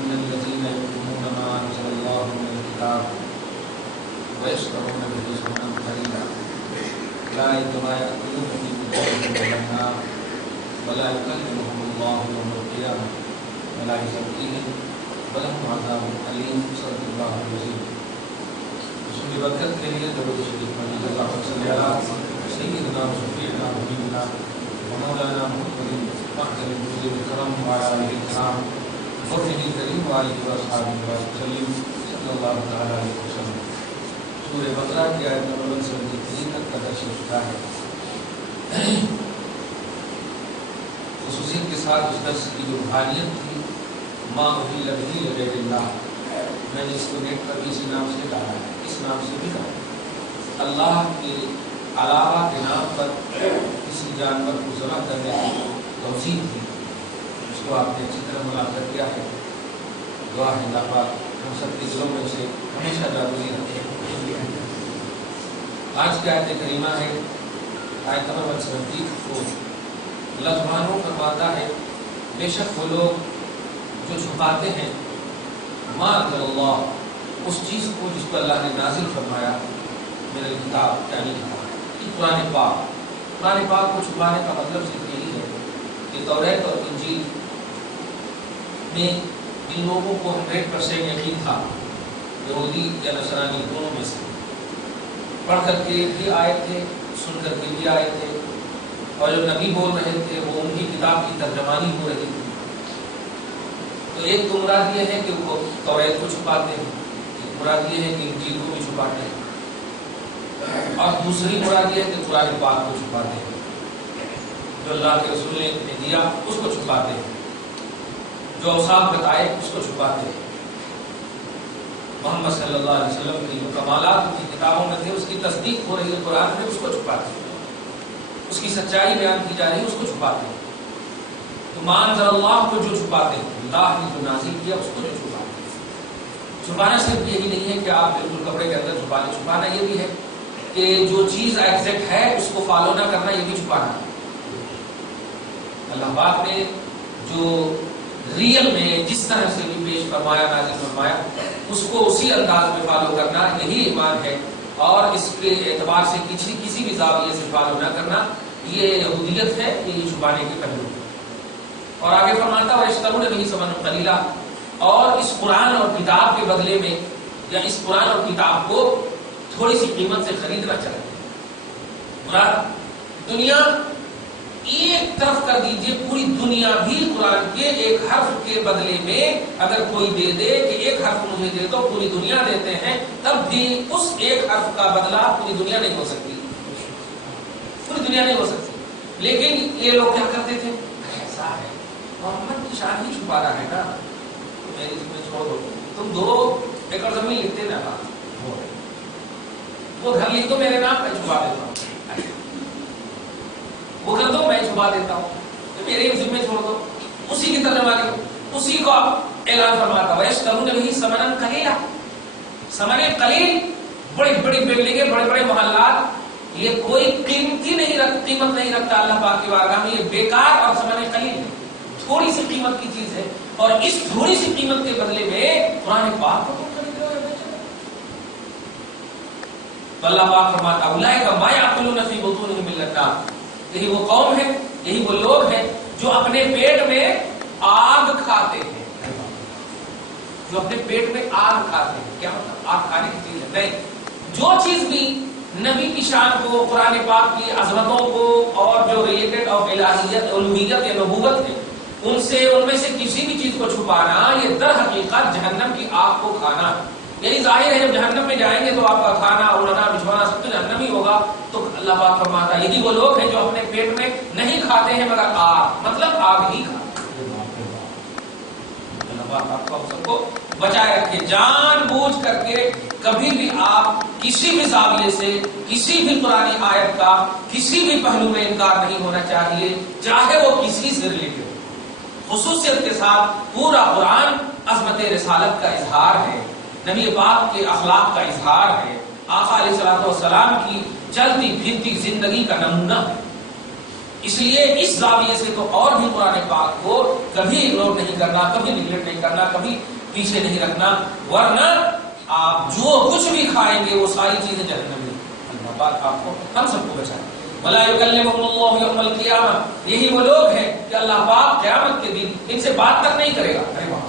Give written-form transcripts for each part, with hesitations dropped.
من الذين يكتمون ما أنزل الله من الكتاب ويشترون به ثمنا قليلا أولئك ما يأكلون في بطونهم النار ولا يكلمهم الله يوم القيامة ولا يزكيهم ولهم عذاب أليم. صدق الله العظيم. رسول برکت کے لیے درود شریف پڑھیے. اللهم صل على سيدنا وشفيعنا وحبيبنا ومولانا محمد محضر الجود والكرم وعلى آله الكرام وصحبه الكريم وآله وأصحابه وسلم صلى الله تعالى عليه وسلم. سورہ بقرہ کی آیت نمبر 173 تک کا درس ہوتا ہے. خصوصیت کے ساتھ اس درس کی جو روحانیت تھی ما احل به لغیر اللہ، میں نے اس کو نیٹ پر بھی اسی نام سے ڈالا ہے، اس نام سے بھی ڈالا ہے. اللہ کے علاوہ کے نام پر کسی جانور کو ذبح کرنے کی توصیف تھی، اس کو آپ نے اچھی طرح ملاحظہ کیا ہے. دعا ہے اللہ پاک ہم سب کے دلوں میں اسے ہمیشہ جاگزی رکھے. آج کی آیت کریمہ ہے آیت نمبر 174. اللہ سبحانہ فرماتا ہے بے شک وہ لوگ جو چھپاتے ہیں ما انزل اللہ، اس چیز کو جس کو اللہ نے نازل فرمایا میرے کتاب یعنی قرآن پاک. قرآن پاک کو چھپانے کا مطلب صرف یہی ہے کہ توریت اور انجیل میں جن لوگوں کو 100% یقین تھا، یہودی یا نصرانی دونوں میں سے، پڑھ کر کے بھی آئے تھے، سن کر کے بھی آئے تھے، اور جو نبی بول رہے تھے وہ ان کی کتاب کی ترجمانی ہو رہی تھی. تو ایک تو مراد یہ ہے کہ وہ توریت کو چھپاتے ہیں، ایک مراد یہ ہے کہ انجیل کو بھی چھپاتے ہیں، اور دوسری مراد یہ ہے کہ قرآن پاک کو چھپاتے ہیں، جو اللہ کے رسول نے دیا اس کو چھپاتے ہیں، جو اوصاف بتائے اس کو چھپاتے ہیں. محمد صلی اللہ علیہ وسلم کی جو کمالات کی کتابوں میں تھے اس کی تصدیق ہو رہی ہے قرآن میں، اس کو چھپاتے ہیں. اس کی سچائی بیان کی جا رہی ہے اس کو چھپاتے ہیں. تو ما انزل اللہ کو جو چھپاتے ہیں، اللہ نے جو نازل کیا اس کو جو چھپاتے ہیں. چھپانا صرف یہی نہیں ہے کہ آپ بالکل کپڑے کے اندر چھپا لیں، چھپانا یہ بھی ہے کہ جو چیز ایگزیکٹ ہے اس کو فالو نہ کرنا، یہ بھی چھپانا ہے. اللہ پاک نے جو ریئل میں جس طرح سے بھی پیش فرمایا، نازل فرمایا، اس کو اسی انداز میں فالو کرنا، یہی ایمان ہے. اور اس کے اعتبار سے کسی بھی زاویے سے فالو نہ کرنا یہ یہودیت ہے، یہ چھپانے کے پہلو. اور آگے فرماتا ہے وَيَشْتَرُونَ بِهِ ثَمَنًا قَلِيلًا، اور اس قرآن اور کتاب کے بدلے میں یا اس قرآن اور کتاب کو تھوڑی سی قیمت سے خریدنا چاہتے ہیں. مراد دنیا ایک طرف کر دیجئے، پوری دنیا بھی قرآن کے ایک حرف کے بدلے میں اگر کوئی دے دے کہ ایک حرف مجھے دے تو پوری دنیا دیتے ہیں، تب بھی اس ایک حرف کا بدلہ پوری دنیا نہیں ہو سکتی، پوری دنیا نہیں ہو سکتی. لیکن یہ لوگ کیا کرتے تھے، ایسا ہے محمد کی شان ہی چھپا رہا ہے نا، تو میری میں چھوڑ دو، تم 2 ایکڑ زمین لکھتے نا، وہ گھر لکھ دو میرے نام، میں چھپا دیتا ہوں، وہ کر دو میں چھپا دیتا ہوں، تو میرے ذمہ چھوڑ دو. اسی کی ترجمانی اسی کو اعلان فرماتا ہے وَيَشْتَرُونَ بِهِ ثَمَنًا قَلِيلًا. ثمن قلیل، بڑی بڑی بلڈنگیں، بڑے بڑے محلات، یہ کوئی قیمت نہیں رکھتا اللہ پاک کی بارگاہ میں، یہ بیکار اور ثمن قلیل ہے، تھوڑی سی قیمت کی چیز ہے. اور اس تھوڑی سی قیمت کے بدلے میں قرآن پاک کو تم خرید رہے ہو یا بیچ رہے ہو. تو اللہ پاک فرماتا اولئک ما یأکلون فی بطونہم الا النار، یہی وہ قوم ہے، یہی وہ لوگ ہیں جو اپنے پیٹ میں آگ کھاتے ہیں. جو اپنے پیٹ میں آگ کھاتے ہیں، کیا مطلب آگ کھانے کی چیز ہے؟ نہیں، جو چیز بھی نبی کی شان کو، قرآن پاک کی عظمتوں کو، اور جو ریلیٹڈ آف الہیت، الوہیت یا نبوت ہے، ان میں سے کسی بھی چیز کو چھپانا، یہ در حقیقت جہنم کی آگ کو کھانا. یعنی ظاہر ہے جب جہنم میں جائیں گے تو آپ کا کھانا، اڑنا، بچھونا سب تو جہنم ہی ہوگا. تو اللہ پاک فرماتا ہے یہی وہ لوگ ہیں جو اپنے پیٹ میں نہیں کھاتے ہیں مگر آگ، مطلب آگ ہی کھاتے ہیں. اللہ پاک آپ کو سب کو بچائے رکھے. جان بوجھ کر کے کبھی بھی آپ کسی بھی زاویے سے کسی بھی قرآن آیت کا کسی بھی پہلو میں انکار نہیں ہونا چاہیے، چاہے وہ کسی سے ریلیٹڈ ہو. خصوصیت کے ساتھ پورا قرآن عظمت رسالت کا اظہار ہے، نبی پاک کے اخلاق کا اظہار ہے، آقا علیہ الصلوۃ والسلام کی چلتی پھرتی زندگی کا نمونہ ہے. اس لیے اس زاویے سے تو اور بھی قرآن پاک کو کبھی اگنور نہیں کرنا، کبھی نگلیکٹ نہیں کرنا، کبھی پیچھے نہیں رکھنا، ورنہ آپ جو کچھ بھی کھائیں گے وہ ساری چیزیں جہنم میں۔ اللہ پاک آپ کو ہم سب کو بچائے۔ وَلَا يُكَلِّمُهُمُ اللَّهُ يَوْمَ الْقِيَامَةِ، یہی وہ لوگ ہیں کہ اللہ پاک قیامت کے دن ان سے بات تک نہیں کرے گا۔ ارے واہ،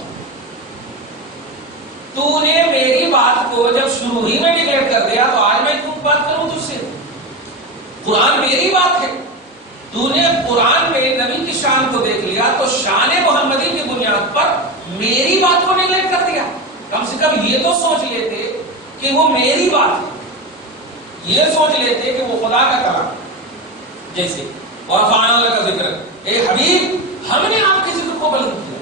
تو نے میری بات کو جب شروع ہی میں نگلیکٹ کر دیا تو آج میں کیوں بات کروں تجھ سے؟ قرآن میری بات ہے، تو نے قرآن میں نبی کی شان کو دیکھ لیا تو شان محمدی کی بنیاد پر میری بات کو نگلیکٹ کر دیا۔ کم سے کم یہ تو سوچ لیتے کہ وہ میری بات ہے، یہ سوچ لیتے کہ وہ خدا کا کلام ہے۔ جیسے اور فان اللہ کا ذکر، اے حبیب ہم نے آپ کے ذکر کو بلند کیا،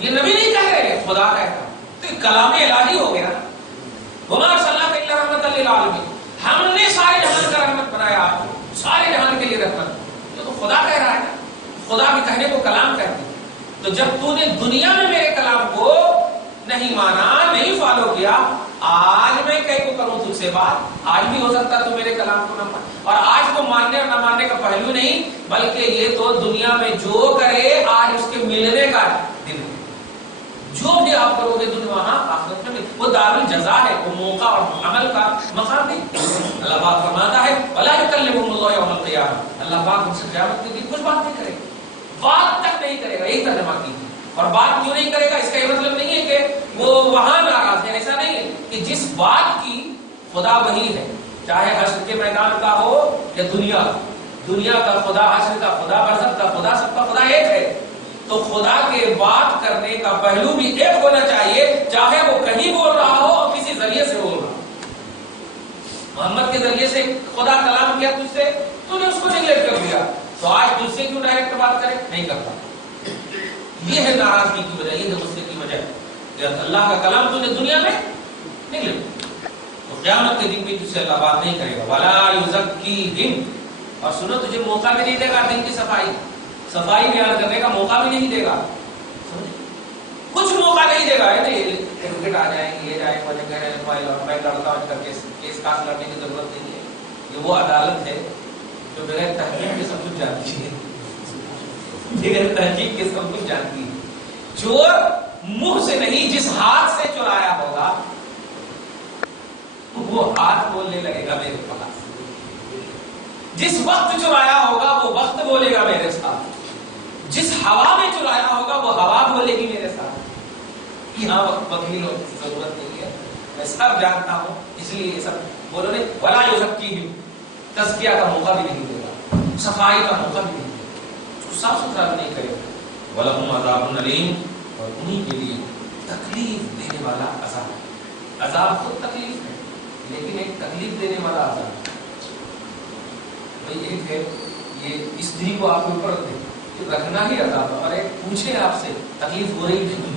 یہ نبی نہیں کہہ رہے، خدا کہتا، تو کلام الہی ہو گیا۔ وما ارسلناک الا رحمۃ للعالمین، ہم نے سارے جہان کا رحمت بنایا آپ کو، سارے جہان کے لیے رحمت، یہ تو خدا کہہ رہا ہے، خدا بھی کہنے کو کلام کہتے ہیں۔ تو جب تو نے دنیا میں میرے کلام کو نہیں مانا، نہیں فالو کیا، آج میں کہیں کو کروں تجھ سے بات؟ آج بھی ہو سکتا تو میرے کلام کو نہ مان، اور آج تو ماننے اور نہ ماننے کا پہلو نہیں، بلکہ یہ تو دنیا میں جو کرے آج اس کے ملنے کا دن ہے۔ جو بھی آپ کرو گے دنیا وہاں آخرت میں وہ دار الجزا ہے، وہ موقع اور عمل کا مقام نہیں۔ اللہ پاک فرماتا ہے وَلَا يُكَلِّمُهُمُ اللَّهُ يَوْمَ الْقِيَامَةِ، اللہ پاک ان سے قیامت کے دن کچھ بات نہیں کرے گا، بات تک نہیں کرے گا۔ یہی ترجمہ کیجیے۔ اور بات کیوں نہیں کرے گا اس کا یہ مطلب نہیں ہے کہ وہ وہاں ناراض ہے، ایسا نہیں ہے، کہ جس بات کی خدا وہی ہے، چاہے حشر کے میدان کا ہو یا دنیا کا خدا، حشر کا خدا، برزخ کا خدا، سب کا خدا ایک ہے۔ تو خدا کے بات کرنے کا پہلو بھی ایک ہونا چاہیے، چاہے وہ کہیں بول رہا ہو اور کسی ذریعے سے بول رہا ہو۔ محمد کے ذریعے سے خدا کلام کیا تجھ سے، تو نے اس کو نگلیکٹ کر دیا، تو آج تجھ سے کیوں ڈائریکٹ بات کرے؟ نہیں کرتا۔ یہ ہے ناراضگی کی وجہ، یہ ہے غصے کی وجہ کہ اللہ کا کلام تو نے دنیا میں نگلیکٹ، تو قیامت کے دن بھی تجھ سے اللہ بات نہیں کرے گا۔ وَلَا يُزَكِّيهِمْ، اور سنو تجھے موقع بھی نہیں دے گا دن کی صفائی بیان کرنے کا موقع بھی نہیں دے گا، کچھ موقع نہیں دے گا۔ ایڈوکیٹ آ جائیں گے، یہ جائیں گے، کہہ رہے ہیں میں لڑتا ہوں، اس کا کیس کاس لڑنے کی ضرورت نہیں ہے۔ یہ وہ عدالت ہے جو بغیر تحقیق کے سب کچھ جانتی ہے، بغیر تحقیق کے سب کچھ جانتی ہے۔ چور منہ سے نہیں، جس ہاتھ سے چرایا ہوگا وہ ہاتھ بولنے لگے گا میرے پاس، جس وقت چرایا ہوگا وہ وقت بولے گا میرے ساتھ، جس ہوا میں چرایا ہوگا وہ ہوا بولے گی میرے ساتھ۔ یہاں وکیل کی ضرورت نہیں ہے، میں سب جانتا ہوں، اس لیے یہ سب بولو نے ولا یزکیہم، تزکیہ کا موقع بھی نہیں دے گا، صفائی کا موقع بھی نہیں دے گا، صاف ستھرا بھی نہیں کرے گا۔ وَلَهُمْ عَذَابٌ أَلِيمٌ، اور انہی کے لیے تکلیف دینے والا عذاب۔ عذاب خود تکلیف ہے، لیکن ایک تکلیف دینے والا عذاب۔ بھئی ایک ہے یہ استری کو آپ کے اوپر رکھنا ہی عذاب ہے، اور ایک پوچھے آپ سے تکلیف ہو رہی نہیں،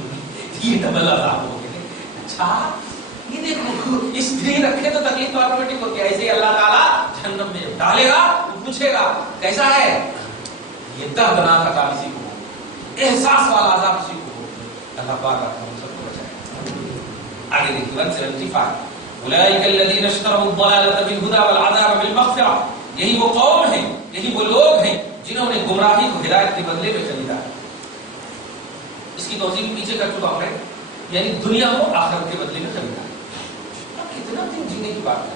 یہ ڈبل عذاب ہو گئے۔ اچھا یہ دیکھو، استری رکھے تو تکلیف تو آٹومیٹک ہوتی ہے، ایسے ہی اللہ تعالیٰ جہنم میں ڈالے گا، پوچھے گا کیسا ہے، یہ دردناک عذاب اسی کو، احساس والا عذاب اسی کو۔ اللہ پاک آپ ہم سب کو بچائے۔ آگے دیکھیے 175 اولئک الذین اشتروا الضلالۃ بالہدی والعذاب بالمغفرہ، یہی وہ قوم ہیں، یہی وہ لوگ ہیں جنہوں نے گمراہی کو ہدایت کے بدلے میں خریدا ہے۔ اس کی توضیح پیچھے کر چکا ہوں میں، یعنی دنیا کو آخرت کے بدلے میں خریدا ہے۔ اب کتنا دن جینے کی بات ہے،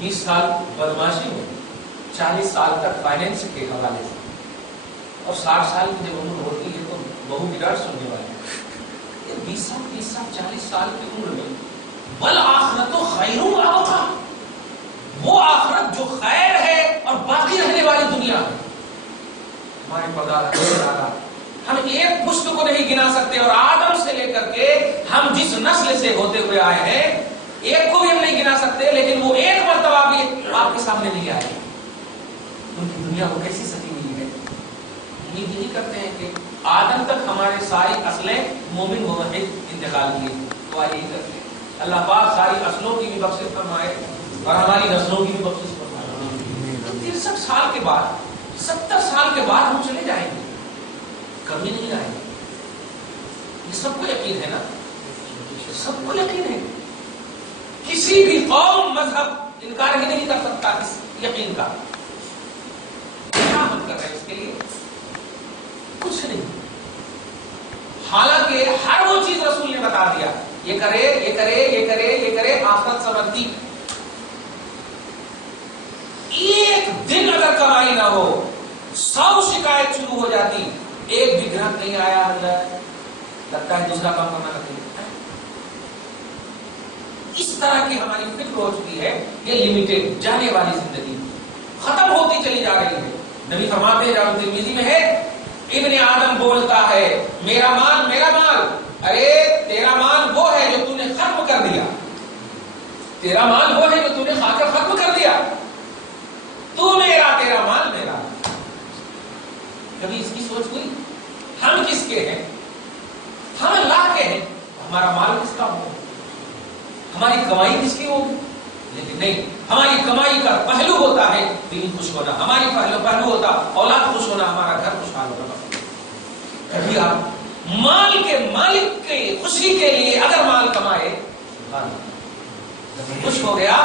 20 سال بدماشی میں، 40 سال تک فائنینس کے حوالے سے، اور 60 سال کی جب عمر ہوتی ہے تو بہو کی ڈانٹ سننے والے ہیں۔ 20 سال 30 سال 40 سال کی عمر میں والآخرۃ خیر وابقیٰ، وہ آخرت جو خیر ہے اور باقی رہنے والی دنیا ہے۔ ہمارے پردہ ہم ایک پشت کو نہیں گنا سکتے، اور آدم سے لے کر کے ہم جس نسل سے ہوتے ہوئے آئے ہیں ایک کو بھی ہم نہیں گنا سکتے، لیکن وہ ایک مرتبہ بھی آپ کے سامنے نہیں آئے۔ ان کی دنیا وہ کیسی سجی ہوئی ہے، امید یہی کرتے ہیں کہ آدم تک ہمارے ساری نسلیں مومن موحد انتقال کیے، تو آئیے کرتے ہیں اللہ پاک ساری نسلوں کی بھی بخشش فرمائے اور ہماری نسلوں کی بھی بخشش فرمائے۔ 63 سال کے بعد 70 سال کے بعد ہم چلے جائیں گے، کبھی نہیں آئیں گے، یہ سب کو یقین ہے نا، سب کو یقین ہے، کسی بھی قوم مذہب انکار ہی نہیں کر سکتا اس یقین کا۔ بتا دیا یہ کرے یہ کرے یہ کرے یہ کرے، آخرت سمجھتی۔ ایک دن اگر کمائی نہ ہو 100 شکایت شروع ہو جاتی، ایک بھی گراہک نہیں آیا، لگتا ہے دوسرا کام کرنا لگتا ہے۔ اس طرح کی ہماری فکر ہو چکی ہے، یہ لمیٹڈ جانے والی زندگی ختم ہوتی چلی جا رہی ہے۔ نبی فرماتے ہیں، جامع ترمذی میں ہے، ابن آدم بولتا ہے میرا مال میرا مال، ارے تیرا مال وہ ہے جو تو نے ختم کر دیا، تیرا مال وہ ہے جو تو نے کھا کر ختم کر دیا، تو میرا تیرا مال میرا۔ کبھی اس کی سوچ ہوئی ہم کس کے ہیں؟ ہم اللہ کے ہیں، ہمارا مال کس کا ہوگا، ہماری کمائی کس کی ہوگی؟ لیکن نہیں، ہماری کمائی کا پہلو ہوتا ہے دین خوش ہونا، ہماری پہلو ہوتا اولاد خوش ہونا، ہمارا گھر خوشحال ہونا۔ کبھی آپ مال کے مالک کی خوشی کے لیے اگر مال کمائے، خوش ہو گیا،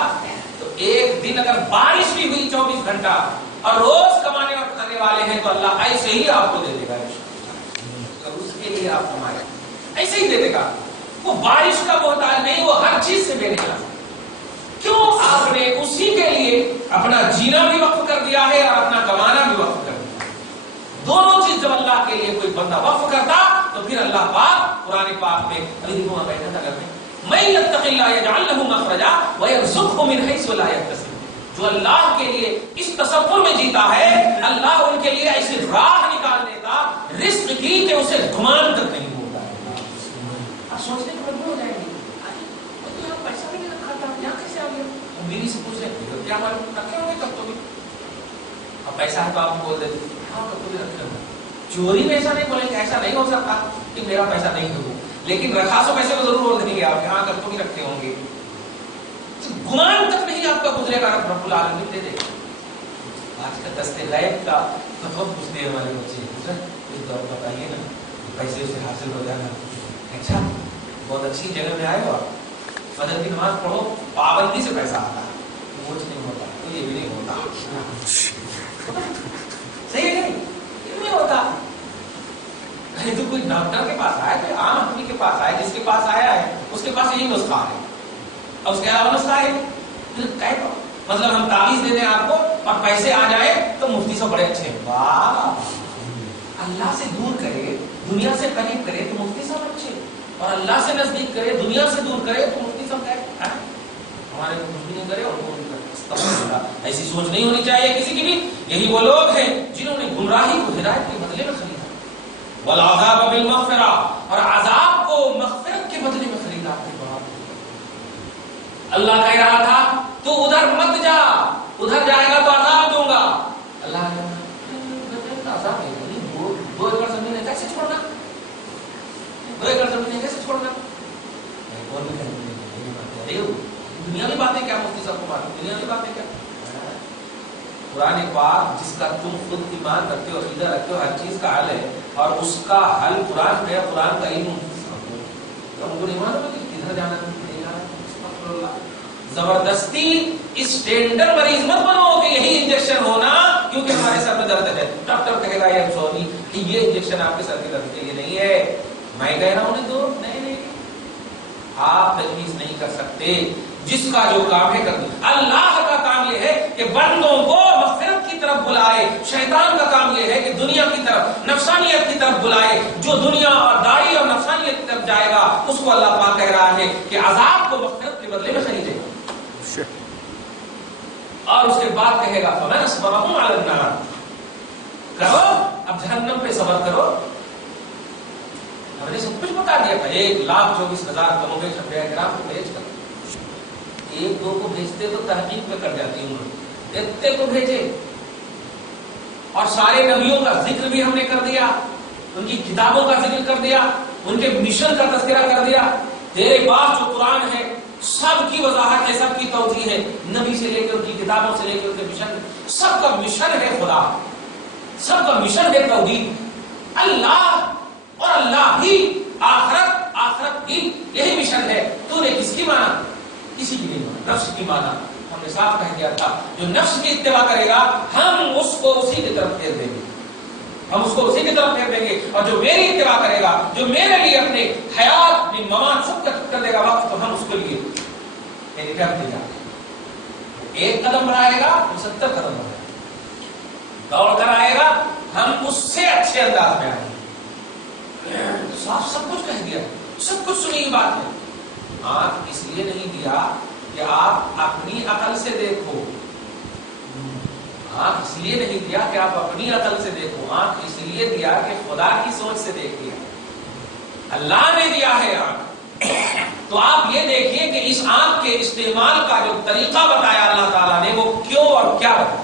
تو ایک دن اگر بارش بھی ہوئی 24 گھنٹہ اور روز کمانے اور کھانے والے ہیں، تو اللہ ایسے ہی آپ کو دے دے گا، اس کے لیے آپ کمائے ایسے ہی دے دے گا۔ وہ بارش کا محتاج نہیں، وہ ہر چیز سے بے نیاز۔ کیوں آپ نے اسی کے لیے اپنا جینا بھی وقف کر دیا ہے اور اپنا کمانا بھی وقف کر دیا؟ دونوں چیز جب اللہ کے لیے کوئی بندہ وقف کرتا تو پھر اللہ پاک قرآن پاک میں بیٹھا تھا گھر میں، من یتق اللہ یجعل لہ مخرجا ویرزقہ من حیث لا یحتسب، جو اللہ کے لیے اس تصور میں جیتا ہے، اللہ ان کے لیے ایسی راہ نکال دیتا رزق کی کہ اسے گمان تک نہیں ہوتا ہے۔ آپ سوچنے کو مجبور ہو جائیں گے، پیسہ بھی نہیں رکھا تھا، یہاں کیسے آ گیا؟ میری سے پوچھ رہے کیا معلوم رکھے ہوں گے کب تو بھی، اب پیسہ ہے تو آپ بول دیتے ہاں کب تو بھی رکھے ہوں گے۔ چوری میں ایسا نہیں بولیں گے، ایسا نہیں ہو سکتا کہ میرا پیسہ نہیں ہے، لیکن رکھا سو پیسے کو ضرور بول دیں گے آپ، ہاں کب تو بھی رکھے ہوں گے۔ گمان تک نہیں آپ کا گزرے گا، رب العالمین دے دے۔ آج کا دستے غیب کا بہت پوچھتے ہیں ہمارے بچے، اس دور بتائیے نا پیسے سے حاصل ہو جانا، اچھا بہت اچھی جگہ میں آئے ہو آپ، فجر کی نماز پڑھو، پابندی سے پیسہ آتا ہے، وہ نہیں ہوتا تو یہ بھی نہیں ہوتا، صحیح ہے نہیں، یہ نہیں ہوتا۔ تو کوئی ڈاکٹر کے پاس آئے، کوئی عام آدمی کے پاس آئے، جس کے پاس آیا ہے اس کے پاس یہی نسخہ ہے، اور اس کے علاوہ نسخہ ہے مطلب ہم تعویذ دے دیں آپ کو اور پیسے آ جائے تو مفتی صاحب بڑے اچھے ہیں، واہ، اللہ سے دور کرے دنیا سے قریب کرے تو مفتی صاحب اچھے، اور اللہ سے نزدیک کرے دنیا سے دور کرے تو مفتی صاحب کہے ہمارے کو کچھ بھی نہیں کرے اور وہ نہیں کرے۔ ایسی سوچ نہیں ہونی چاہیے کسی کی بھی۔ یہی وہ لوگ ہیں جنہوں نے گمراہی کو ہدایت کے بدلے میں خریدا، والعذاب بالمغفرہ، اور عذاب کو مغفرت کے بدلے میں خریدا۔ اللہ کہہ رہا تھا تو ادھر مت جا، ادھر جائے گا تو عذاب دوں گا، اللہ عذاب نہیں، 2 ایکڑ زمین ہے کیسے چھوڑنا، 2 ایکڑ زمین ہے کیسے چھوڑنا، دنیا کی باتیں کیا مفتی صاحب کو معلوم، دنیا کی باتیں کیا، قرآن پاک جس کا تم خود ایمان رکھتے ہو، عقیدہ رکھتے ہو، ہر چیز کا حل ہے، اور اس کا حل قرآن ہے، قرآن کا علم ہم کو نہیں معلوم کدھر جانا ہے۔ زبردستی اس ٹینڈر مریض مت بنو کہ یہی انجیکشن ہونا کیونکہ ہمارے سر میں درد ہے، ڈاکٹر کہے گا یا سونی کہ یہ انجیکشن آپ کے سر کے درد کے لیے نہیں ہے، میں کہہ رہا ہوں نہیں دو، نہیں آپ تجویز نہیں کر سکتے، جس کا جو کام ہے کر دو۔ اللہ کا کام یہ ہے کہ بندوں کو مغفرت کی طرف بلائے، شیطان کا کام یہ ہے کہ دنیا کی طرف، نفسانیت کی طرف بلائے۔ جو دنیا اور دائی اور نفسانیت کی طرف جائے گا اس کو اللہ پاک کہہ رہا ہے کہ عذاب کو مغفرت کے بدلے میں خریدے گا، اور اس کے بعد کہے گا فَمَنْ أَصْبَرَهُمْ عَلَى النَّارِ، کرو اب جہنم پہ صبر کرو۔ ہم نے سب کچھ بتا دیا تھا، 1,24,000 کم و بیش انبیاء کرام کو بھیج کر، 1-2 کو بھیجتے تو تحقیق پہ کر جاتی عمر، اتنے کو بھیجے، اور سارے نبیوں کا ذکر بھی ہم نے کر دیا، ان کی کتابوں کا ذکر کر دیا، ان کے مشن کا تذکرہ کر دیا۔ تیرے پاس جو قرآن ہے سب کی وضاحت ہے، سب کی توضیح ہے، نبی سے لے کے ان کی کتابوں سے لے کے ان کے مشن، سب کا مشن ہے خدا، سب کا مشن ہے توحید، اللہ اور اللہ ہی، آخرت ہی، یہی مشن ہے۔ تو نے کس کی مانا؟ کسی کی نہیں مانا، نفس کی مانا۔ ہم نے صاف کہہ دیا تھا جو نفس کی اتباع کرے گا ہم اس کو اسی کی طرف پھیر دیں گے، ہم اس کو اسی کی طرف پھیر دیں گے، اور جو میری اتباع کرے گا، جو میرے لیے اپنے حیات اپنی ممات گا وقت تو ہم اس کے لیے ڈرتے جاتے ہیں. ایک قدم بڑھائے گا تو 70 قدم بڑھائے گا, دوڑ کر آئے گا ہم اس سے اچھے انداز میں آئیں گے. صاف سب کچھ کہہ دیا, سب کچھ سنی بات ہے. آنکھ اس لیے نہیں دیا کہ آپ اپنی عقل سے دیکھو, آنکھ اس لیے نہیں دیا کہ آپ اپنی عقل سے دیکھو, آنکھ اس لیے دیا کہ خدا کی سوچ سے دیکھیے. اللہ نے دیا ہے آنکھ, تو آپ یہ دیکھیے کہ اس آنکھ کے استعمال کا جو طریقہ بتایا اللہ تعالیٰ نے وہ کیوں اور کیا بتایا.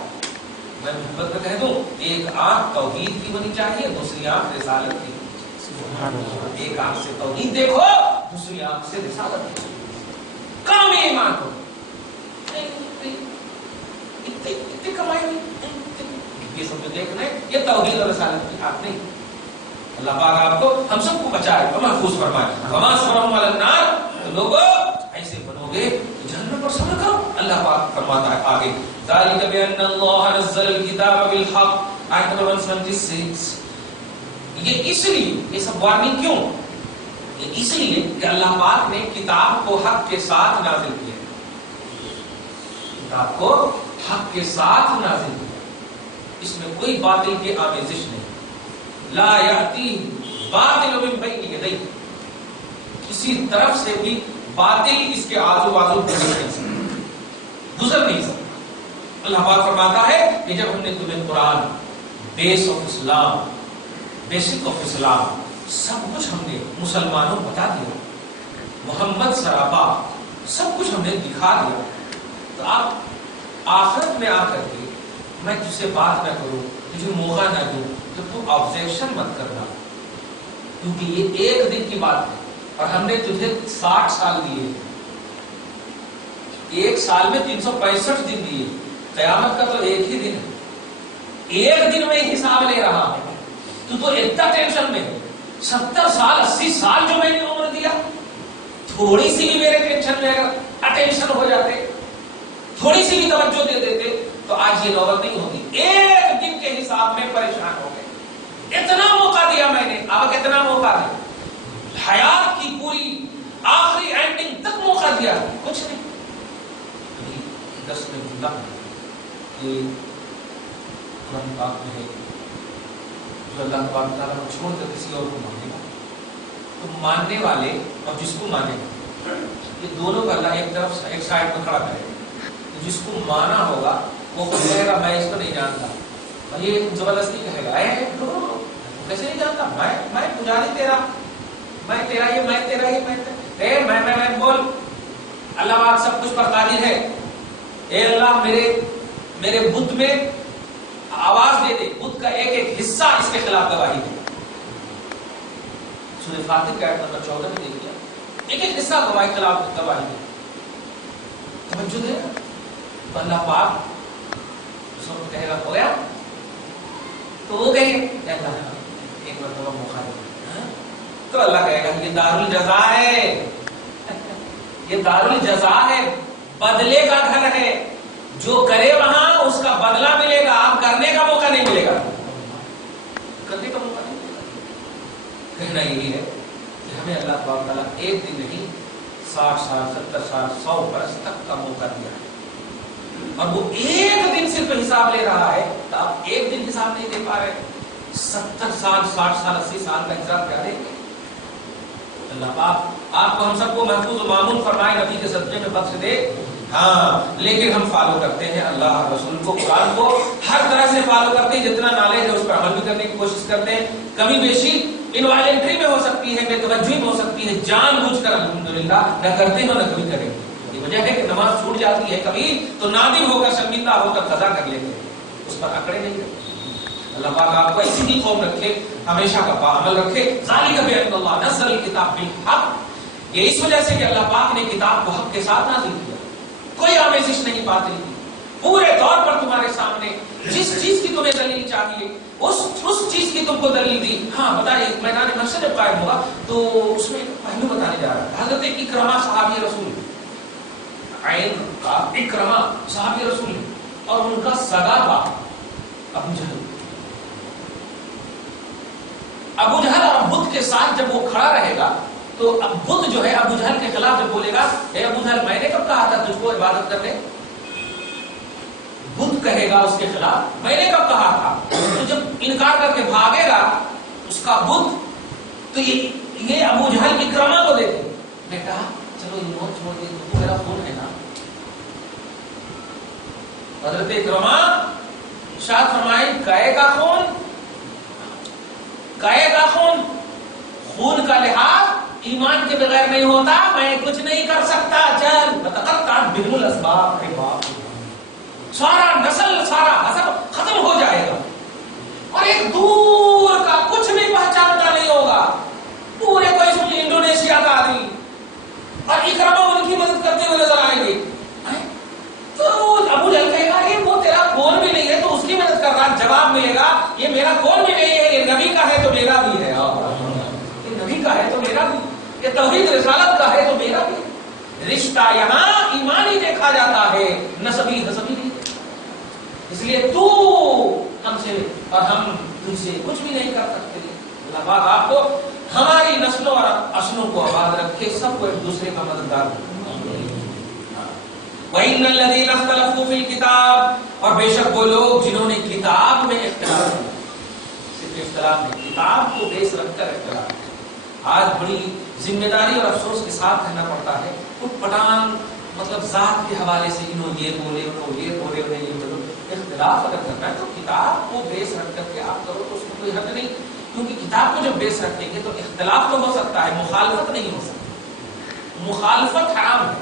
میں محبت میں کہہ دوں, ایک آنکھ توحید کی ہونی چاہیے, دوسری آنکھ رسالت کی. ایک آنکھ سے توحید دیکھو, دوسری آنکھ سے رسالت دیکھو. کام ایمان ہو, اتنی کمائی نہیں, یہ سب جو دیکھنا ہے یہ توحید اور رسالت کی آنکھ نہیں. اللہ پاک آپ کو ہم سب کو بچائے اور محفوظ فرمائے. وما صبرهم على النار, تو لوگوں ایسے بنو گے جہنم پر صبر کرو. اللہ پاک فرماتا ہے آگے, ذالک بان اللہ نزل الکتاب بالحق, آیت نمبر 176. یہ اس لیے, یہ سب وارننگ کیوں, یہ اس لیے کہ اللہ پاک نے کتاب کو حق کے ساتھ نازل کیا, کتاب کو حق کے ساتھ نازل کیا, اس میں کوئی باطل کی آمیزش نہیں. لا یاتی باطل من بین یدیہ, کسی طرف سے بھی باطل اس کے آزو بازو گزر نہیں سکتا. اللہ پاک فرماتا ہے کہ جب ہم نے تمہیں قرآن, بیس آف اسلام, بیسک آف اسلام, سب کچھ ہم نے مسلمانوں کو بتا دیا, محمد سراپا سب کچھ ہم نے دکھا دیا, تو آپ آخرت میں آ کر کے میں تجھ سے بات نہ کروں, تجھے موقع نہ دوں, تو تو آبزیکشن مت کرنا, کیونکہ یہ ایک دن کی بات ہے اور ہم نے تجھے 60 سال دیے, ایک سال میں 365 دن دیے, قیامت کا تو ایک ہی دن ہے, ایک دن میں حساب لے رہا ہوں. تو اتنا ٹینشن میں ہے, 70 سال 80 سال جو میں نے عمر دیا, تھوڑی سی بھی میرے ٹینشن میں اگر اٹینشن ہو جاتے, تھوڑی سی بھی توجہ دے دیتے, تو آج یہ نوبت نہیں ہوتی. ایک دن کے حساب میں پریشان ہو گئے. اتنا موقع دیا میں نے, اب کتنا موقع دیا, حیات کی پوری آخری اینڈنگ تک موقع دیا, کچھ نہیں. 10 میں اللہ یہ قرآن پاک میں ہے, جو اللہ تبارک تعالیٰ کو چھوڑ کر کسی اور کو مانے گا, تو ماننے والے اور جس کو مانے گا, یہ دونوں کا اللہ ایک طرف ایک سائڈ میں کھڑا کرے گا. جس کو مانا ہوگا وہ کہے گا میں اس کو نہیں جانتا, یہ زبردستی کہے گا, کیسے نہیں جانتا, میں پجاری تیرا, میں تیرا یہ, میں تیرا یہ, میں بول, اللہ پاک سب کچھ پر قادر ہے. اے اللہ میرے بت میں آواز دے دے, بت کا ایک ایک حصہ اس کے خلاف گواہی دے. سورہ فاتر کا آیت نمبر 14 میں دیکھ لیا, ایک ایک حصہ گواہی خلاف گواہی دے. توجہ دے, تو اللہ پاک اس وقت کہے گا ہو گیا, تو وہ کہے اللہ ایک مرتبہ موقع دے, تو اللہ کہے گا یہ دارالجزا ہے, یہ دارالجزا ہے, بدلے کا گھر ہے, جو کرے وہاں اس کا بدلہ ملے گا, آپ کرنے کا موقع نہیں ملے گا, کرنے کا موقع نہیں ملے گا. کہنا یہی ہے کہ ہمیں اللہ تعالیٰ ایک دن نہیں 60 سال 70 سال 100 برس تک کا موقع دیا ہے, اور وہ ایک دن صرف حساب لے رہا ہے. تو آپ ایک دن حساب نہیں دے پا رہے, 70 سال 60 سال 80 سال کا حساب کیا دیں گے. اللہ پاک آپ کو ہم سب کو محفوظ و معمول فرمائے, نبی کے صدقے میں بخش دے. ہاں, لیکن ہم فالو کرتے ہیں اللہ رسول کو, قرآن کو ہر طرح سے فالو کرتے ہیں, جتنا نالج ہے اس پر عمل بھی کرنے کی کوشش کرتے ہیں. کمی بیشی انوائلنٹری میں ہو سکتی ہے, بے توجہی میں ہو سکتی ہے, جان بوجھ کر الحمدللہ نہ کرتے ہیں نہ کبھی کریں گے. یہ وجہ ہے کہ نماز چھوٹ جاتی ہے کبھی, تو نادم ہو کر شرمندہ ہو کر قضا کر لیتے ہیں, اس پر اکڑے نہیں کرتے. اللہ پاک آپ کو ایسی ہی قوم رکھے, ہمیشہ کا عمل رکھے. ذالک بان اللہ نزل الکتاب بالحق, یہ اس وجہ سے کہ اللہ پاک نے کتاب کو حق کے ساتھ نازل کیا, کوئی آمیزش نہیں باطل کی. پورے طور پر تمہارے سامنے جس چیز کی تمہیں دلیل چاہیے اس چیز کی تم کو دلیل دی. ہاں بتائیے, میدان محشر جب قائم ہوگا تو اس میں پہلو بتانے جا رہا ہے. حضرت اکرمہ صحابی رسول, عین کا اکرمہ صحابی رسول, اور ان کا سگا باپ ابو جہل. ابو جہل اور بت کے ساتھ جب وہ کھڑا رہے گا تو اب بدھ جو ہے ابو جہل کے خلاف جب بولے گا اے ابو جہل میں نے کب کہا تھا تجھ کو عبادت کرنے، بدھ کہے گا اس کے خلاف میں نے کب کہا تھا، تو جب انکار کر کے بھاگے گا اس کا بدھ، تو یہ ابو جہل کی کرما کو دیکھے بیٹا چلو یہ موت چھوڑ دے تو میرا خون ہے نا. حضرت اکرما شاہ فرمائے گائے کا خون، گائے کا خون، خون کا لحاظ ایمان کے بغیر نہیں ہوتا، میں کچھ نہیں کر سکتا، چل بتقطع بهم الاسباب، اے باپ سارا نسل سارا حسب ختم ہو جائے گا، اور ایک دور کا کچھ بھی پہچانتا نہیں ہوگا، پورے کوئی سن انڈونیشیا کا آدمی، اور اکرما ان کی مدد کرتے ہوئے نظر آئیں گے. تو ابو جہل کہے گا یہ وہ تیرا خون بھی نہیں ہے تو اس کی مدد کر رہا، جواب ملے گا یہ میرا خون بھی نہیں ہے، یہ نبی کا ہے تو میرا بھی ہے، یہ نبی کا ہے تو میرا بھی، یہ توحید رسالت کا ہے تو میرا بھی. رشتہ یہاں ایمانی دیکھا جاتا ہے، نسبی حسبی نہیں. اس لیے تو ہم سے اور ہم تجھ سے کچھ بھی نہیں کر سکتے. اللہ پاک آپ کو ہماری نسلوں اور اصلوں کو آباد رکھے، سب کو ایک دوسرے کا مددگار ہو. وَإِنَّ الَّذِينَ اخْتَلَفُوا فِي الْكِتَابِ، اور بے شک وہ لوگ جنہوں نے کتاب میں اختلاف کیا، صرف اختلاف نہیں، کتاب کو بیس رکھ کر اختلاف. آج بڑی ذمہ داری اور افسوس کے ساتھ کہنا پڑتا ہے کچھ پٹان مطلب ذات کے حوالے سے انہوں یہ بولے انہوں یہ بولے انہیں یہ بولے. اختلاف اگر کرنا ہے تو کتاب کو بیس رکھ کر کے آپ کرو تو اس میں کوئی حد نہیں، کیونکہ کتاب کو جب بیس رکھیں گے تو اختلاف تو ہو سکتا ہے، مخالفت نہیں ہو سکتی. مخالفت حرام ہے،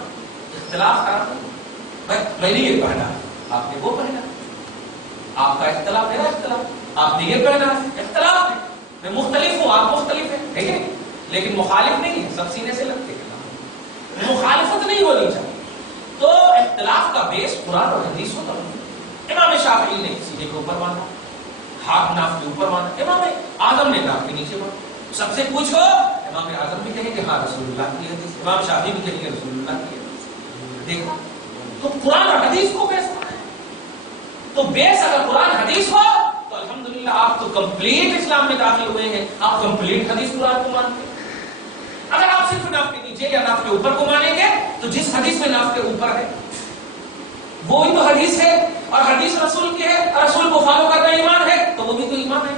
اختلاف حرام نہیں. میں نے یہ پہنا آپ نے وہ پہنا، آپ کا اختلاف میرا اختلاف، آپ نے یہ پہنا اختلاف ہے، میں مختلف ہوں آپ مختلف ہیں، ٹھیک ہے، لیکن مخالف نہیں ہے، سب سینے سے لگتے ہیں، مخالفت نہیں ہونی چاہیے. تو اختلاف کا بیس قرآن اور حدیث ہوتا ہے. امام شافعی نے سینے کے اوپر مانا، ہاتھ ناف کے اوپر مانا، امام اعظم نے ناف کے نیچے مانا. سب سے پوچھو امام اعظم بھی کہیں کہ ہاں رسول اللہ کی حدیث، امام شافعی بھی کہیں کہ رسول اللہ کی حدیث. دیکھو تو قرآن اور حدیث کو بیس ہے. تو بیس اگر قرآن حدیث ہو تو الحمدللہ آپ تو کمپلیٹ اسلام میں داخل ہوئے ہیں، آپ کمپلیٹ حدیث قرآن کو مانتے ہیں. اگر آپ صرف ناف کے نیچے یا ناف کے اوپر کو مانیں گے تو جس حدیث میں ناف کے اوپر ہے وہی تو حدیث ہے، اور حدیث رسول کی ہے، اور رسول کو فالو کرنا ایمان ہے تو وہ بھی تو ایمان ہے.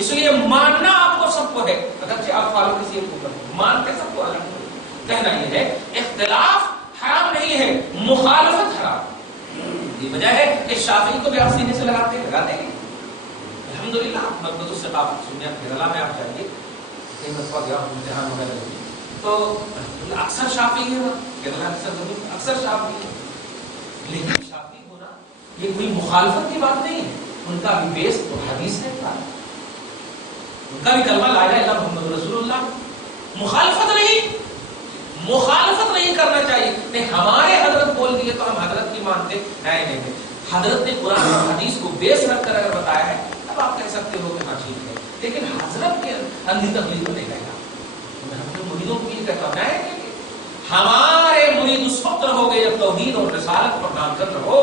اس لیے ماننا آپ کو سب کو ہے، اگرچہ آپ فالو کسی ایک اوپر مان کے سب کو الحمدللہ. کہنا یہ ہے اختلاف حرام نہیں ہے، مخالفت حرام. یہ وجہ ہے کہ شافعی کو بھی آپ سینے سے لگاتے ہیں الحمدللہ. مقبض الثقافت سنیہ کیرلا میں آپ جائیے کئی مرتبہ گیا امتحان وغیرہ تو اکثر شافعی ہے، کیرلا اکثر شافعی ہے. لیکن شافعی ہونا یہ کوئی مخالفت کی بات نہیں ہے، ان کا بھی بیس تو حدیث ہے، ان کا بھی کلمہ لا الہ الا محمد رسول اللہ. مخالفت نہیں کرنا چاہیے. نہیں ہمارے حضرت بول دیے تو ہم حضرت کی مانتے ہیں، نہیں حضرت نے قرآن اور حدیث کو بیس رکھ کر اگر بتایا ہے تب آپ کہہ سکتے ہو کہ ہاں ٹھیک ہے. لیکن حضرت کے اندھی تقلید کو نہیں کہے گا. میں اپنے مریدوں کو یہ کہتا ہوں ہمارے مرید اس وقت رہو گے جب توحید اور رسالت پر نامزد رہو،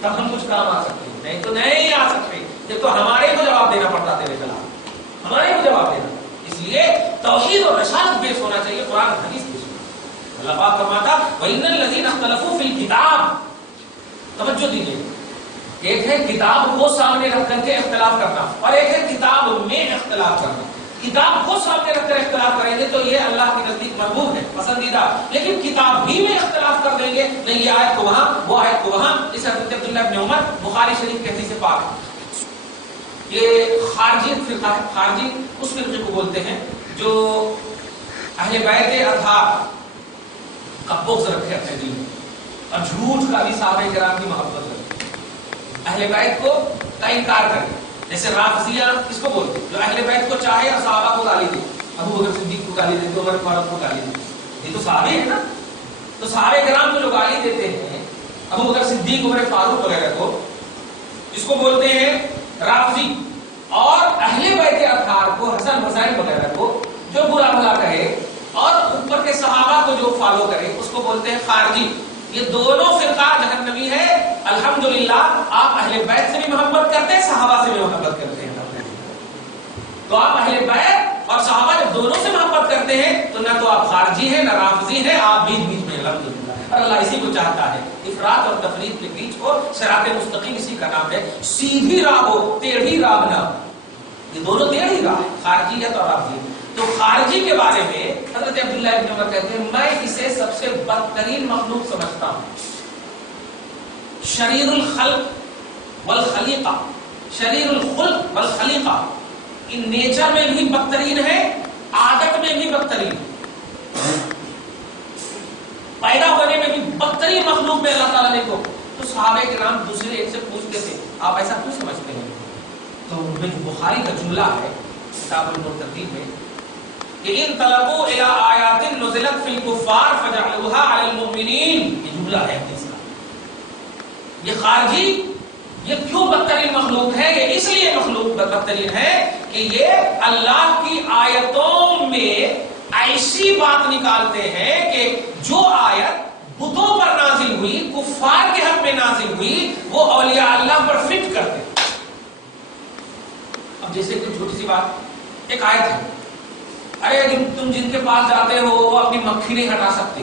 تب ہم کچھ کام آ سکتے ہیں، نہیں تو نہیں آ سکتے. یہ تو ہمارے کو جواب دینا پڑتا تیرے خلاف، ہمارے کو جواب دینا. اس لیے توحید اور رسالت بیس ہونا چاہیے، قرآن اور حدیث بیس ہونا. اللہ پاک فرماتا وَإِنَّ الَّذِينَ اخْتَلَفُوا فِي الْكِتَابِ. توجہ دیجیے، ایک ہے کتاب کو سامنے رکھ کر کے اختلاف کرنا، اور ایک ہے کتاب میں اختلاف کرنا. کتاب کو سامنے رکھ کر اختلاف کریں گے تو یہ اللہ کے نزدیک مرغوب ہے، پسندیدہ. لیکن کتاب بھی میں اختلاف کر دیں گے، نہیں یہ آیت کو وہاں وہ آیت کو وہاں. اس حضرت عبداللہ بن عمر بخاری شریف کی حدیث سے پاک ہے. یہ خارجی فرقہ ہے، خارجی اس فرقے کو بولتے ہیں جو اہل بیت اطہار کا بغض رکھے اپنے دل میں، اور جھوٹ کا بھی صحابہ کرام کی محبت رکھے، اہل بیت کو کا انکار کرے. جیسے رافضیہ کس کو بولتے ہیں؟ جو اہل بیت کو چاہے اور صحابہ کو گالی دے، ابو بکر صدیق کو گالی دیتے، عمر فاروق کو گالی دیتے. یہ تو صحابہ ہے نا. تو صحابہ کرام کو جو گالی دیتے ہیں ابو بکر صدیق عمر فاروق وغیرہ کو، اس کو بولتے ہیں رافضی. اور اہل بیت اطہار کو، حسن حسین وغیرہ کو جو برا بھلا کہے اور اوپر کے صحابہ کو جو فالو کرے اس کو بولتے ہیں خارجی. یہ دونوں فرقہ جہنمی ہے. الحمدللہ آپ اہل بیت سے بھی محبت کرتے ہیں، صحابہ سے بھی محبت کرتے ہیں. تو آپ اہل بیت اور صحابہ جب دونوں سے محبت کرتے ہیں تو نہ تو تو آپ خارجی ہیں نہ رافضی ہیں، آپ بیچ بیچ میں الحمدللہ، اور اللہ اسی کو چاہتا ہے، افراط اور تفریط کے بیچ کو صراط مستقیم اسی کا نام ہے، سیدھی راہ ہو، ٹیڑھی راہ نہ، یہ دونوں ٹیڑھی راہ ہے، خارجیت اور رافضیت۔ تو خارجی کے بارے میں حضرت عبداللہ ابن عمر کہتے ہیں میں اسے سب سے بدترین مخلوق سمجھتا ہوں، شریر الخلق والخلیقہ، شریر الخلق والخلیقہ، ان نیچر میں بھی بدترین ہے، عادت میں بھی بدترین، پیدا ہونے میں بھی بدترین مخلوق میں اللہ تعالیٰ نے کو۔ تو صحابہ کرام دوسرے ایک سے پوچھتے تھے آپ ایسا کیوں سمجھتے ہیں؟ تو ان میں جو بخاری کا جملہ ہے کتاب المرتدین میں کہ ان طلبوا الى آیات نزلت فی الکفار فجعلوها علی المؤمنین، یہ جملہ ہے حدیث کا۔ یہ خارجی یہ کیوں بدترین مخلوق ہے؟ یہ اس لیے مخلوق بدترین ہے کہ یہ اللہ کی آیتوں میں ایسی بات نکالتے ہیں کہ جو آیت بتوں پر نازل ہوئی، کفار کے حق میں نازل ہوئی، وہ اولیاء اللہ پر فٹ کرتے ہیں۔ اب جیسے کوئی چھوٹی سی بات، ایک آیت ہے ارے تم جن کے پاس جاتے ہو وہ اپنی مکھی نہیں ہٹا سکتے،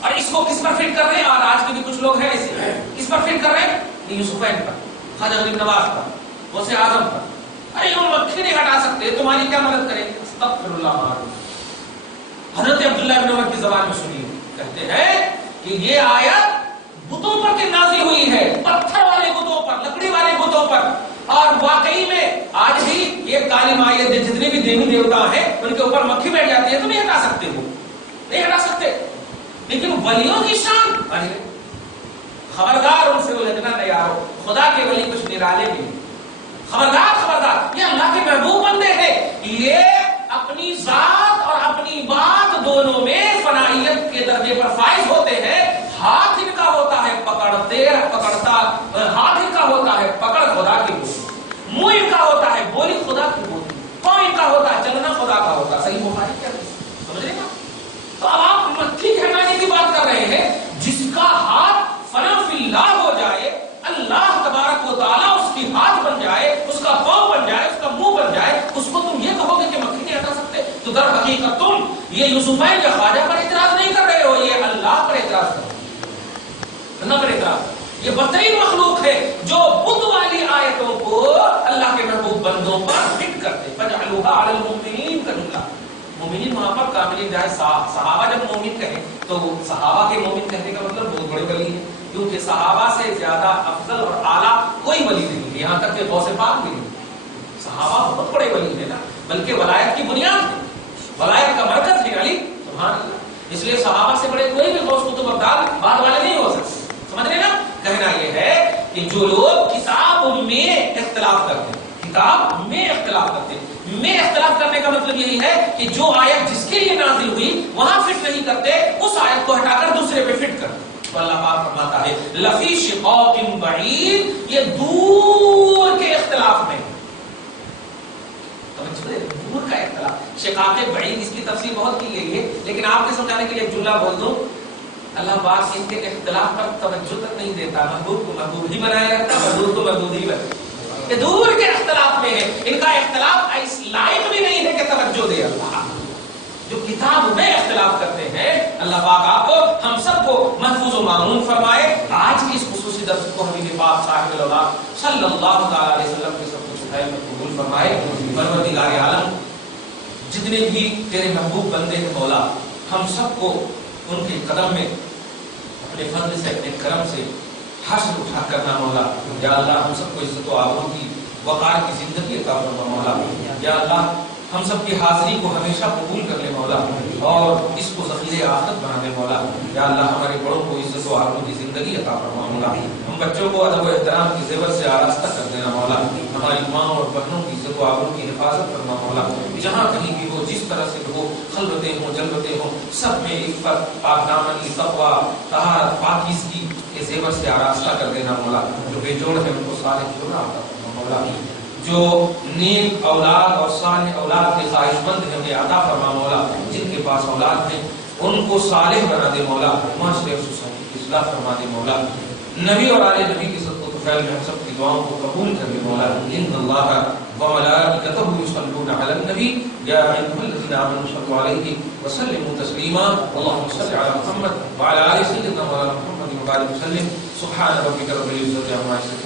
اور اس کو کس پر فٹ کر رہے ہیں؟ اور آج کے بھی کچھ لوگ ہیں ایسے، کس پر فٹ کر رہے ہیں؟ یوسفین پر، خواجہ غریب نواز پر، غوث اعظم پر، ارے وہ مکھی نہیں ہٹا سکتے، تمہاری کیا مدد کریں گے؟ استغفر اللہ معاذ۔ حضرت عبداللہ بن عمر کی زبان میں سنیے، کہتے ہیں کہ یہ آیت بتوں پر نازل ہوئی ہے، پتھر والے بتوں پر، لکڑی والے بتوں پر، اور واقعی میں آج بھی یہ کالی مائیں جتنے بھی دیوی دیوتا ہیں ان کے اوپر مکھی بیٹھ جاتی ہے، تو نہیں ہٹا سکتے، وہ نہیں ہٹا سکتے، لیکن ولیوں کی شان، خبردار ان سے الجھنا تیار ہو، خدا کے ولی کچھ نرالے بھی، خبردار خبردار، یہ اللہ کے محبوب بندے ہیں، یہ اپنی ذات اور اپنی بات دونوں میں فنائیت کے درجے پر فائز ہوتے ہیں۔ ہاتھ ان کا ہوتا ہے پکڑتا، ہاتھ ان کا ہوتا ہے پکڑ خدا کی بولی، منہ ان کا ہوتا ہے بولی خدا کی بولی، پاؤں ان کا ہوتا ہے چلنا خدا کا ہوتا ہے۔ صحیح بخاری کیا سمجھ رہے نا؟ تو اب آپ مکھی ہٹانے کی بات کر رہے ہیں، جس کا ہاتھ فنا فی اللہ ہو جائے، اللہ تبارک و تعالیٰ اس کی ہاتھ بن جائے، اس کا پاؤں بن جائے، اس کا منہ بن جائے، اس کو تم یہ کہو گے کہ مکھی نہیں ہٹا سکتے؟ تو در حقیقت تم یہ یوسفین یا خواجہ پر اعتراض نہیں کر رہے ہو، یہ اللہ پر اعتراض کر رہے ہو، اللہ پر اعتراض۔ یہ بدترین مخلوق ہے جو بت والی آیتوں کو اللہ کے محبوب بندوں پر فٹ کرتے۔ فجعلوها علی المؤمنین کا جملہ، مومنین وہاں پر کاملین جائے، صحابہ جب مومن کہیں تو صحابہ کے مومن کہنے کا مطلب بہت بڑے ولی ہیں، کیونکہ صحابہ سے زیادہ افضل اور اعلیٰ کوئی ولی نہیں، یہاں تک کہ غوث پاک بھی نہیں، صحابہ بہت بڑے ولی ہیں نا، بلکہ ولایت کی بنیاد ہے، ولایت کا مرکز ہے علی، سبحان اللہ۔ اس لیے صحابہ سے بڑے کوئی بھی غوث قطب ابدال بعد والے نہیں ہو سکتے، سمجھ رہے نا؟ کہنا یہ ہے کہ جو لوگ کتاب میں اختلاف کرتے ہیں، کتاب میں اختلاف کرتے ہیں، میں اختلاف کرنے کا مطلب یہی ہے کہ جو آیت جس کے لیے نازل ہوئی وہاں فٹ نہیں کرتے، اس آیت کو ہٹا کر دوسرے پہ فٹ کرتے۔ تو اللہ پاک فرماتا ہے لفی شقاق بعید، یہ دور کے اختلاف میں، دور کا اختلاف، شقاق بعید اس کی تفسیر بہت کی گئی ہے، لیکن آپ کے سمجھانے کے لیے ایک جملہ بول دوں، اللہ پاک ان کے اختلاف پر توجہ تک نہیں دیتا، محبوب کو محبوب ہی بنایا رکھتا، مردود کو مردود ہی بنایا، کہ دور کے اختلاف میں ہے، ان کا اختلاف اس لائق بھی نہیں ہے کہ توجہ دے اللہ۔ جو کتاب میں اختلاف کرتے ہیں، اللہ پاک آپ کو ہم سب کو محفوظ و معمون فرمائے۔ آج کی اس خصوصی درس کو حبیب پاک صاحب الاولاد صلی اللہ تعالی علیہ وسلم کے سب کچھ ہے قبول فرمائے۔ پروردگار عالم جتنے بھی تیرے محبوب بندے ہیں مولا، ہم سب کو ان کے قدم میں اپنے فضل سے، اپنے کرم سے حشر اٹھا کرنا مولا۔ یا اللہ ہم سب کو عزت و آبرو کی، وقار کی زندگی عطا فرما مولا۔ یا اللہ ہم سب کی حاضری کو ہمیشہ قبول کر لے مولا، اور اس کو ذخیرہ آخرت بنا دے مولا۔ یا اللہ ہمارے بڑوں کو عزت و آبرو کی زندگی عطا فرما مولا۔ ہم بچوں کو ادب و احترام کی زیور سے آراستہ کر دینا مولا۔ ہماری ماں اور بہنوں کی عزت و آبرو کی حفاظت فرما مولا۔ جہاں کہیں بھی ہو، جس طرح سے ہو، خلوتیں ہوں، جلوتیں ہوں، سب میں عفت، پاک دامنی، تقویٰ، طہارت، پاکیزگی کے زیور سے آراستہ کر دینا مولا۔ جو بے جوڑ ہے ان کو صالح جوڑا عطا فرما مولا۔ جو نیک اولاد اور صالح اولاد کے خواہش مند ہیں انہیں عطا فرما مولا۔ جن کے پاس اولاد ہیں ان کو صالح بنا دے مولا۔ معاشرے اور سوسائٹی کی اصلاح فرما دے مولا۔ نبی اور آل نبی کی عزت کو طفیل میں ہم سب کی دعاؤں کو قبول کر لے مولا. ان اللہ وملائکتہ یصلون علی النبی یا ایھا الذین آمنوا صلوا علیہ وسلموا تسلیما. اللهم صل علی محمد وعلی آل سیدنا مولانا محمد وبارک وسلم. سبحان ربک رب العزة عما یصفون.